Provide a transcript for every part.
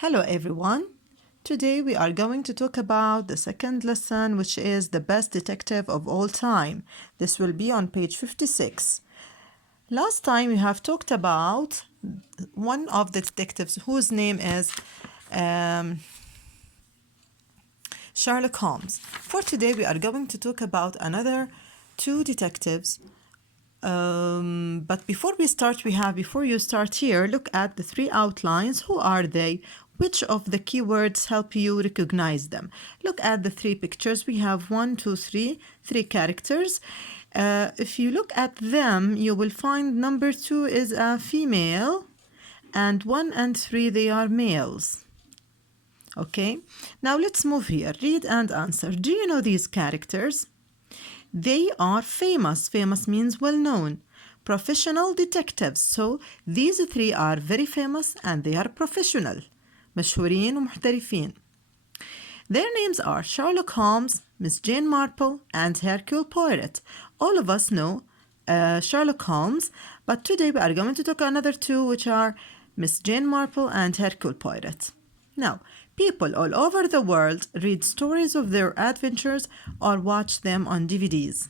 Hello everyone. Today we are going to talk about the second lesson, which is the best detective of all time. This will be on page 56. Last time we have talked about one of the detectives whose name is Sherlock Holmes. For today we are going to talk about another two detectives. But before you start here, look at the three outlines. Who are they? Which of the keywords help you recognize them? Look at the three pictures. We have three characters. If you look at them, you will find number 2 is a female, and 1 and 3, they are males. Okay, now let's move here. Read and answer. Do you know these characters? They are famous. Famous means well-known. Professional detectives. So these three are very famous and they are professional. مشهورين ومحترفين. Their names are Sherlock Holmes, Miss Jane Marple, and Hercule Poirot. All of us know Sherlock Holmes, but today we are going to talk another two, which are Miss Jane Marple and Hercule Poirot. Now, people all over the world read stories of their adventures or watch them on DVDs.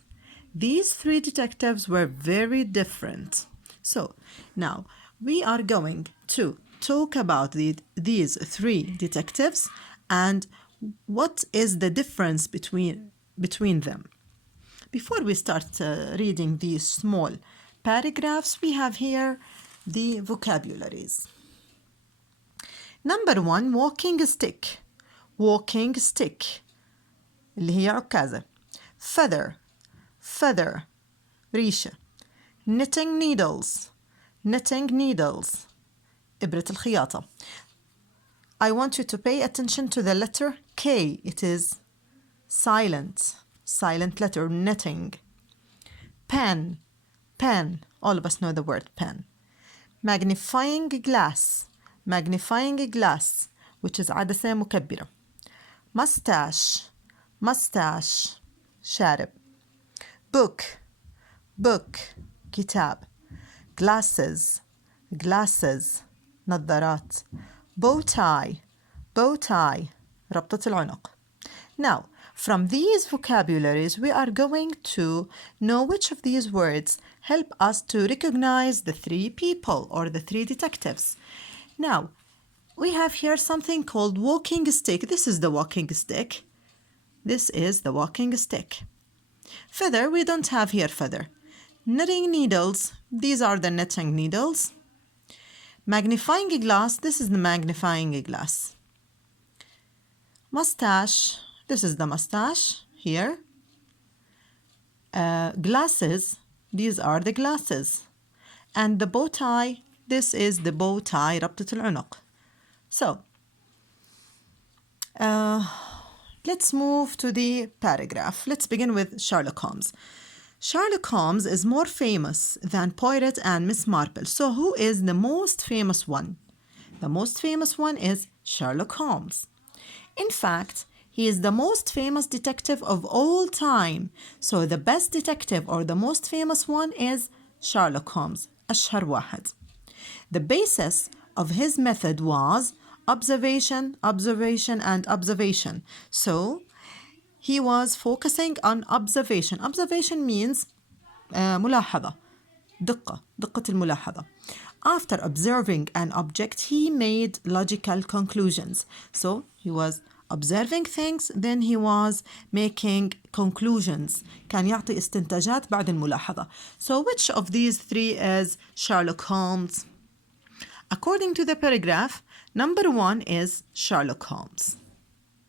These three detectives were very different. So, now we are going to talk about these three detectives and what is the difference between them. Before we start reading these small paragraphs, we have here the vocabularies. Number 1, walking stick. Walking stick اللي هي عكازة. Feather ريشة. Knitting needles. إبرة الخياطة. I want you to pay attention to the letter K. It is silent letter, knitting. Pen. All of us know the word pen. Magnifying glass, which is عدسة مكبرة. Mustache, شارب. Book, كتاب. Glasses, نظارات. Bow tie, ربطة العنق. Now, from these vocabularies, we are going to know which of these words help us to recognize the three people or the three detectives. Now, we have here something called walking stick. This is the walking stick. Feather, we don't have here feather. Knitting needles, these are the knitting needles. Magnifying glass, this is the magnifying glass. Mustache, this is the mustache here. Glasses, these are the glasses. And the bow tie, this is the bow tie, ربطة العنق. So, let's move to the paragraph. Let's begin with Sherlock Holmes. Sherlock Holmes is more famous than Poirot and Miss Marple. So who is the most famous one? The most famous one is Sherlock Holmes. In fact, he is the most famous detective of all time. So the best detective or the most famous one is Sherlock Holmes. أشهر واحد. The basis of his method was observation. So he was focusing on observation. Observation means ملاحظة. دقة الملاحظة. After observing an object, he made logical conclusions. So he was observing things, then he was making conclusions. كان يعطي استنتاجات بعد الملاحظة. So which of these three is Sherlock Holmes? According to the paragraph, number 1 is Sherlock Holmes.